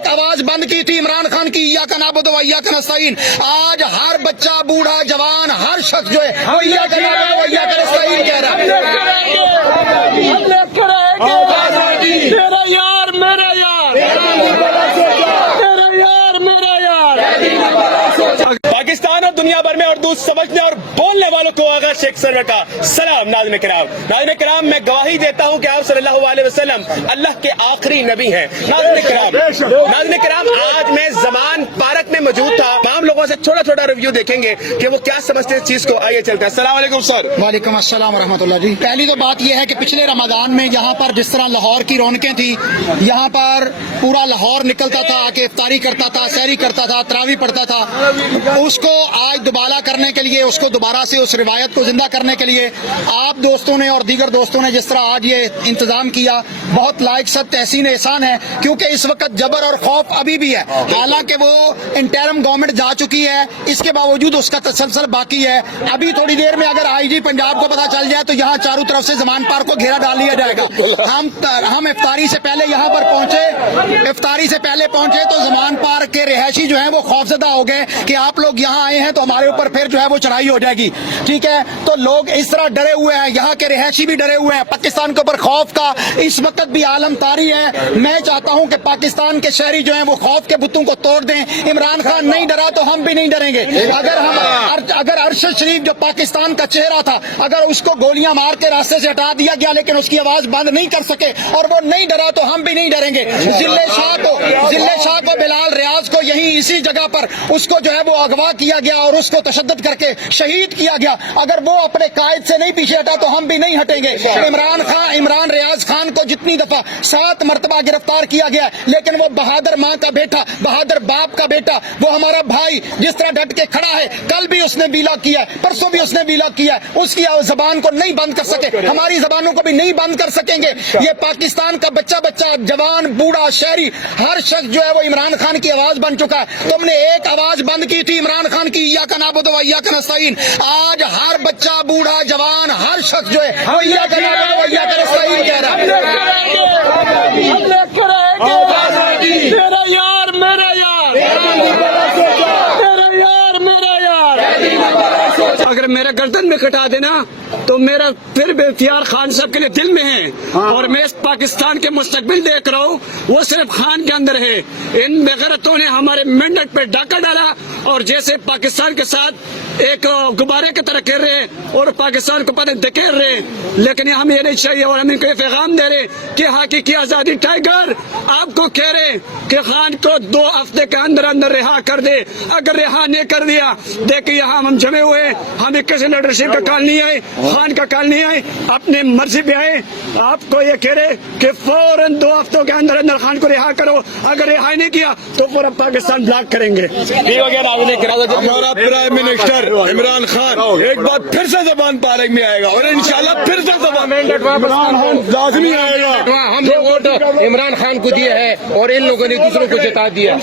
ایک آواز بند کی تھی عمران خان کی ایاک نعبد و ایاک نستعین، آج ہر بچہ بوڑھا جوان ہر شخص جو ہے وہ ایاک نعبد و ایاک نستعین کہہ رہا ہے۔ میرا یار میرا یار میرا یار میرا یار۔ پاکستان اور دنیا بھر میں اردو سمجھنے اور بولنے والوں کو آغا شیخ سرور کا سلام۔ ناظرین کرام، میں گواہی دیتا ہوں کہ آپ صلی اللہ علیہ وسلم اللہ کے آخری نبی ہیں۔ ناظرین کرام، آج میں زمان پارک میں موجود تھا، تمام لوگوں سے چھوٹا چھوٹا ریویو دیکھیں گے کہ وہ کیا سمجھتے ہیں اس چیز کو۔ آئیے چلتے ہیں۔ السلام علیکم سر۔ وعلیکم السلام ورحمۃ اللہ جی۔ پہلی تو بات یہ ہے کہ پچھلے رمضان میں یہاں پر جس طرح لاہور کی رونقیں تھی، یہاں پر پورا لاہور نکلتا تھا، آ کے افطاری کرتا تھا، سحری کرتا تھا، تراویح پڑھتا تھا، اس کو آج دوبارہ کرنے کے لیے، اس کو دوبارہ سے اس روایت کو زندہ کرنے کے لیے آپ دوستوں نے اور دیگر دوستوں نے جس طرح آج یہ انتظام کیا، بہت لائق سب تحسین احسان ہے، کیونکہ اس وقت جبر اور خوف ابھی بھی ہے۔ حالانکہ وہ انٹرم گورنمنٹ جا چکی ہے، اس کے باوجود اس کا تسلسل باقی ہے۔ ابھی تھوڑی دیر میں اگر آئی جی پنجاب کو پتہ چل جائے تو یہاں چاروں طرف سے زمان پارک کو گھیرا ڈال لیا جائے گا۔ ہم افطاری سے پہلے یہاں پر پہنچے تو زمان پارک کے رہائشی جو ہیں وہ خوفزدہ ہو گئے کہ آپ لوگ یہاں آئے ہیں تو ہمارے اوپر پھر جو ہے وہ چڑھائی ہو جائے گی، ٹھیک ہے؟ تو لوگ اس طرح ڈرے ہوئے ہیں، یہاں کے رہائشی بھی ڈرے ہوئے ہیں، پاکستان کے اوپر خوف کا اس وقت بھی عالم طاری ہے۔ میں چاہتا ہوں کہ پاکستان کے شہری جو ہیں وہ خوف کے بتوں کو توڑ دیں۔ عمران خان نہیں ڈرا تو ہم بھی نہیں ڈریں گے۔ اگر ارشد شریف جو پاکستان کا چہرہ تھا، اگر اس کو گولیاں مار کے راستے سے ہٹا دیا گیا لیکن اس کی آواز بند نہیں کر سکے اور وہ نہیں ڈرا تو ہم بھی نہیں ڈریں گے۔ ضلع شاہ کو بلال ریاض کو یہیں اسی جگہ پر اس کو جو ہے وہ اغوا کیا گیا اور اس کو تشدد کر کے شہید کیا گیا، اگر وہ اپنے قائد سے نہیں پیچھے ہٹا تو ہم بھی نہیں ہٹیں گے۔ عمران ریاض خان کو جتنی دفعہ 7 مرتبہ گرفتار کیا گیا لیکن وہ بہادر ماں کا بیٹا، بہادر باپ کا بیٹا، وہ ہمارا بھائی جس طرح ڈٹ کے کھڑا ہے، کل بھی اس نے بیلا کیا ہے، پرسوں بھی اس نے بیلا کیا ہے، اس کی زبان کو نہیں بند کر سکے، ہماری زبانوں کو بھی نہیں بند کر سکیں گے۔ یہ پاکستان کا بچہ جوان بوڑھا شہری ہر شخص جو ہے وہ عمران خان کی آواز بن چکا ہے۔ تم نے ایک آواز بند کی تھی عمران خان کی ایاک نعبد و ایاک نستعین، آج ہر بچہ بوڑھا جوان ہر شخص جو ہے وہ ایاک نعبد و ایاک نستعین کہہ رہا ہے۔ میرا یار میرا یار میرا یار میرا یار۔ اگر میرا گردن میں کٹا دینا تو میرا پھر بھی اختیار خان صاحب کے لیے دل میں ہے، اور میں اس پاکستان کے مستقبل دیکھ رہا ہوں، وہ صرف خان کے اندر ہے۔ ان بغیرتوں نے ہمارے مینڈیٹ پہ ڈاکہ ڈالا اور جیسے پاکستان کے ساتھ ایک غبارے کی طرح کر رہے ہیں اور پاکستان کو پتہ دکیر رہے ہیں، لیکن ہم یہ نہیں چاہیے اور ہم ان کو یہ پیغام دے رہے کہ حقیقی آزادی ٹائیگر آپ کو کہہ رہے کہ خان کو 2 ہفتے کے اندر اندر رہا کر دے۔ اگر رہا نہیں کر دیا، دیکھیں یہاں ہم جمے ہوئے، ہمیں کسی لیڈرشپ کا کال نہیں آئے، خان کا کال نہیں آئے، اپنے مرضی پہ آئے۔ آپ کو یہ کہہ رہے کہ فوراً 2 ہفتوں کے اندر اندر خان کو رہا کرو، اگر رہا نہیں کیا تو پورا پاکستان بلاک کریں گے۔ ہمارا پرائم منسٹر عمران خان ایک بار پھر سے زبان پارک میں آئے گا اور انشاءاللہ پھر سے زبان لازمی آئے گا۔ ہم نے ووٹ عمران خان کو دیا ہے اور ان لوگوں نے دوسروں کو جتا دیا۔ ووٹ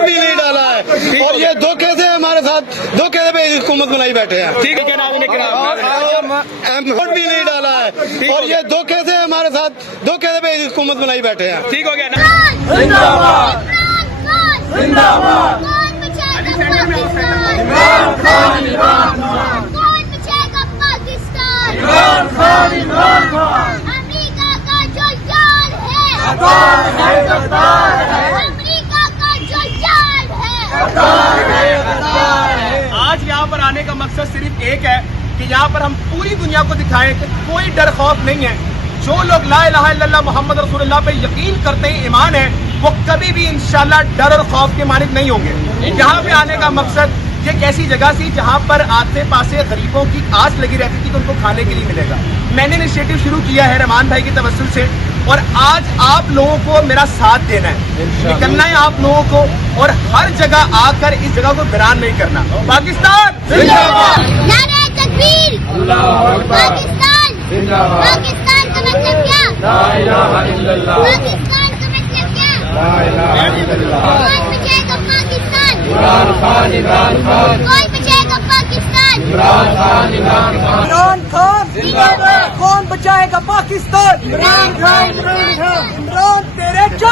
بھی نہیں ڈالا ہے اور یہ دھوکے سے ہمارے ساتھ دھوکے سے حکومت بنائی بیٹھے ہیں۔ ووٹ بھی نہیں ڈالا ہے اور یہ دھوکے سے ہمارے ساتھ دھوکے سے حکومت بنائی بیٹھے ہیں۔ ٹھیک ہو گیا نا؟ امریکہ کا جو جال ہے، امریکہ کا جو جال ہے۔ آج یہاں پر آنے کا مقصد صرف ایک ہے کہ یہاں پر ہم پوری دنیا کو دکھائیں کہ کوئی ڈر خوف نہیں ہے۔ جو لوگ لا الہ الا اللہ محمد رسول اللہ پہ یقین کرتے ہیں، ایمان ہے، وہ کبھی بھی انشاءاللہ ڈر اور خوف کے مالک نہیں ہوں گے۔ یہاں پہ آنے کا مقصد یہ ایک ایسی جگہ تھی جہاں پر آسے پاسے غریبوں کی آس لگی رہتی تھی کہ ان کو کھانے کے لیے ملے گا۔ میں نے انیشیٹو شروع کیا ہے رحمان بھائی کے توسل سے، اور آج آپ لوگوں کو میرا ساتھ دینا ہے، نکلنا ہے آپ لوگوں کو اور ہر جگہ آ کر اس جگہ کو ویران نہیں کرنا۔ پاکستان زندہ باد، نعرہ تکبیر، پاکستان، پاکستان کا مطلب کیا؟ لا الہ الا اللہ۔ پاکستان کا مطلب کیا؟ لا الہ الا اللہ۔ کون بچائے گا پاکستان؟ عمران خان، عمران خان۔ کون بچائے گا پاکستان؟ عمران خان، عمران خان۔ عمران خان زندہ باد۔ کون بچائے گا پاکستان؟ عمران خان، عمران خان۔ عمران تیرے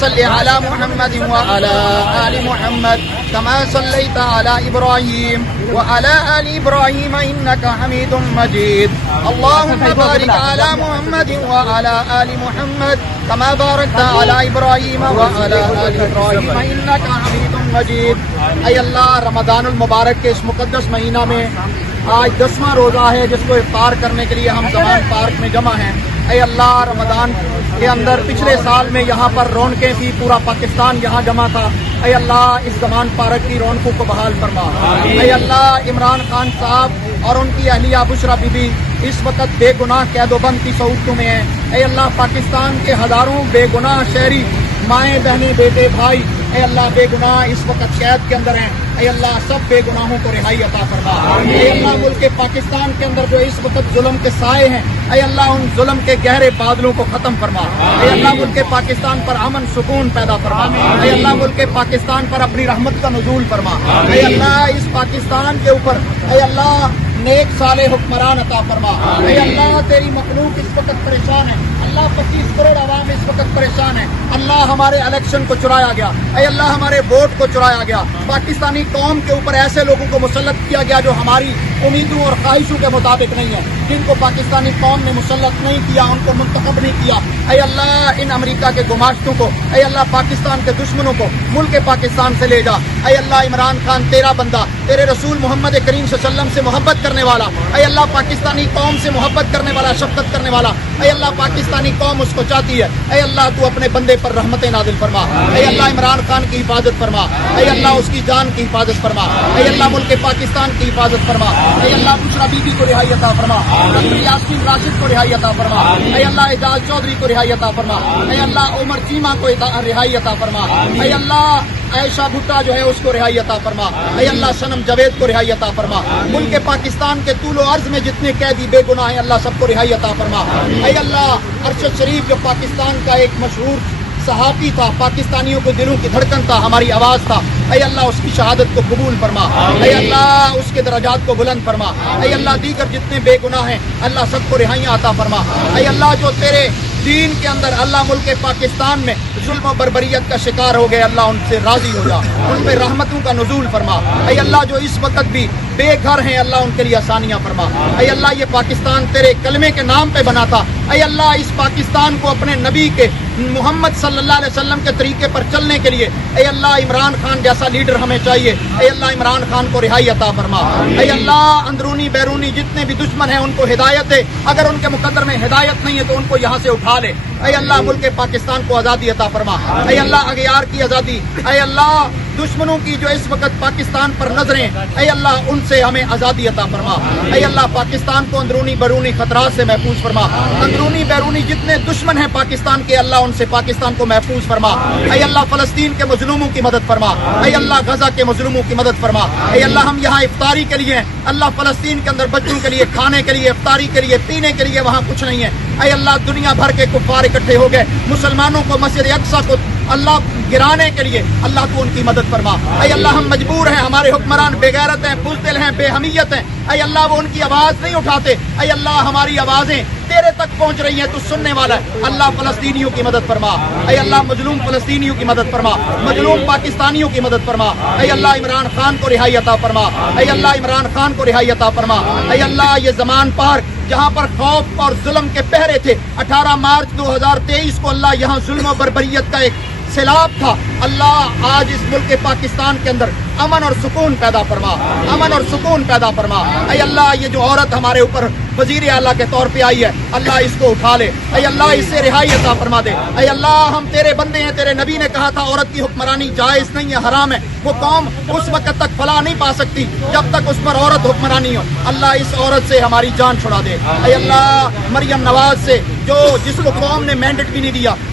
صل على محمد وعلى آل محمد كما صليت على إبراهيم وعلى آل إبراهيم إنك حميد مجيد اللهم بارك على محمد وعلى آل محمد كما باركت على إبراهيم وعلى آل إبراهيم إنك حميد مجيد اے اللہ رمضان المبارک کے اس مقدس مہینہ میں آج 10واں روزہ ہے جس کو افطار کرنے کے لیے ہم زمان پارک میں جمع ہیں۔ اے اللہ رمضان کے اندر پچھلے سال میں یہاں پر رونقیں تھی، پورا پاکستان یہاں جمع تھا۔ اے اللہ اس زمان پارک کی رونقوں کو بحال فرما۔ اے اللہ عمران خان صاحب اور ان کی اہلیہ بشرا بی بی اس وقت بے گناہ قید و بند کی سعودتوں میں ہیں۔ اے اللہ پاکستان کے ہزاروں بے گناہ شہری مائیں بہنیں بیٹے بھائی اے اللہ بے گناہ اس وقت قید کے اندر ہیں۔ اے اللہ سب بے گناہوں کو رہائی عطا فرما۔ اے اللہ ملک پاکستان کے اندر جو اس وقت ظلم کے سائے ہیں اے اللہ ان ظلم کے گہرے بادلوں کو ختم فرما۔ اے اللہ ملک پاکستان پر امن سکون پیدا فرما۔ اے اللہ ملک پاکستان پر اپنی رحمت کا نزول فرما۔ اے اللہ اس پاکستان کے اوپر اے اللہ نیک صالح حکمران عطا فرما۔ اے اللہ تیری مخلوق اس وقت پریشان ہے، اللہ 25 کروڑ عوام اس وقت پریشان ہے۔ اللہ ہمارے الیکشن کو چرایا گیا، اے اللہ ہمارے ووٹ کو چرایا گیا، پاکستانی قوم کے اوپر ایسے لوگوں کو مسلط کیا گیا جو ہماری امیدوں اور خواہشوں کے مطابق نہیں ہے، جن کو پاکستانی قوم نے مسلط نہیں کیا، ان کو منتخب نہیں کیا۔ اے اللہ ان امریکہ کے گماشتوں کو اے اللہ پاکستان کے دشمنوں کو ملک پاکستان سے لے جا۔ اے اللہ عمران خان تیرا بندہ، تیرے رسول محمد کریم صلی اللہ علیہ وسلم سے محبت کرنے والا، اے اللہ پاکستانی قوم سے محبت کرنے والا، شفقت کرنے والا، اے اللہ پاکستانی قوم اس کو چاہتی ہے۔ اے اللہ تو اپنے بندے پر رحمتیں نازل فرما۔ اے اللہ عمران خان کی حفاظت فرما۔ اے اللہ اس کی جان کی حفاظت فرما۔ اے اللہ ملک پاکستان کی حفاظت فرما۔ اے اللہ بشرا بی بی کو رہائی عطا فرما، ڈاکٹر یاسین راشد کو رہائی عطا فرما۔ اے اللہ اعجاز چودھری کو رہائی عطا فرما۔ اے اللہ عمر چیمہ کو رہائی عطا فرما۔ اے اللہ عائشہ بھٹا جو ہے اس کو رہائی عطا فرما۔ اے اللہ صنم جاوید کو رہائی عطا فرما۔ ملک پاکستان کے طول و عرض میں جتنے قیدی بے گناہ ہیں اللہ سب کو رہائی عطا فرما۔ اے اللہ ارشد شریف جو پاکستان کا ایک مشہور صحافی تھا، پاکستانیوں کے دلوں کی دھڑکن تھا، ہماری آواز تھا، اے اللہ اس کی شہادت کو قبول فرما۔ اے اللہ اس کے درجات کو بلند فرما۔ اے اللہ دیگر جتنے بے گناہ ہیں اللہ سب کو رہائیاں عطا فرما۔ اے اللہ جو تیرے دین کے اندر اللہ ملک پاکستان میں ظلم و بربریت کا شکار ہو گئے اللہ ان سے راضی ہو جا، ان پہ رحمتوں کا نزول فرما۔ اے اللہ جو اس وقت بھی بے گھر ہیں اللہ ان کے لیے آسانیاں فرما۔ اے اللہ یہ پاکستان تیرے کلمے کے نام پہ بنا تھا، اے اللہ اس پاکستان کو اپنے نبی کے محمد صلی اللہ علیہ وسلم کے طریقے پر چلنے کے لیے اے اللہ عمران خان جیسا لیڈر ہمیں چاہیے۔ اے اللہ عمران خان کو رہائی عطا فرما۔ اے اللہ اندرونی بیرونی جتنے بھی دشمن ہیں ان کو ہدایت دے، اگر ان کے مقدر میں ہدایت نہیں ہے تو ان کو یہاں سے اٹھا لے۔ اے اللہ ملک پاکستان کو آزادی عطا فرما۔ اے اللہ اغیار کی آزادی، اے اللہ دشمنوں کی جو اس وقت پاکستان پر نظریں اے اللہ ان سے ہمیں آزادی عطا فرما۔ اے اللہ پاکستان کو اندرونی بیرونی خطرات سے محفوظ فرما، اندرونی بیرونی جتنے دشمن ہیں پاکستان کے اللہ ان سے پاکستان کو محفوظ فرما۔ اے اللہ فلسطین کے مظلوموں کی مدد فرما، اے اللہ غزہ کے مظلوموں کی مدد فرما۔ اے اللہ ہم یہاں افطاری کے لیے ہیں، اللہ فلسطین کے اندر بچوں کے لیے کھانے کے لیے، افطاری کے لیے، پینے کے لیے وہاں کچھ نہیں ہے۔ اے اللہ دنیا بھر کے کفار اکٹھے ہو گئے، مسلمانوں کو مسجد اقصی کو اللہ گرانے کے لیے اللہ تو ان کی مدد فرما۔ اے اللہ ہم مجبور ہیں، ہمارے حکمران بے غیرت ہیں، بزدل ہیں، بے حمیت ہیں، اے اللہ وہ ان کی آواز نہیں اٹھاتے۔ اے اللہ ہماری آوازیں تیرے تک پہنچ رہی ہیں، تو سننے والا ہے، اللہ فلسطینیوں کی مدد فرما۔ اے اللہ مظلوم فلسطینیوں کی مدد فرما، مظلوم پاکستانیوں کی مدد فرما۔ اے اللہ عمران خان کو رہائی عطا فرما۔ اے اللہ عمران خان کو رہائی عطا فرما۔ اے اللہ یہ زمان پارک جہاں پر خوف اور ظلم کے پہرے تھے، 18 مارچ 2023 کو اللہ یہاں ظلم و بربریت کا ایک سیلاب تھا، اللہ آج اس ملک پاکستان کے اندر امن اور سکون پیدا فرما، امن اور سکون پیدا فرما۔ اے اللہ یہ جو عورت ہمارے اوپر وزیر اعلیٰ کے طور پہ آئی ہے اللہ اس کو اٹھا لے، اے اللہ اس سے رہائی عطا فرما دے۔ اے اللہ ہم تیرے بندے ہیں، تیرے نبی نے کہا تھا عورت کی حکمرانی جائز نہیں ہے، حرام ہے، وہ قوم اس وقت تک فلاح نہیں پا سکتی جب تک اس پر عورت حکمرانی ہو۔ اللہ اس عورت سے ہماری جان چھڑا دے۔ اے اللہ مریم نواز سے جو جس کو قوم نے مینڈیٹ بھی نہیں دیا،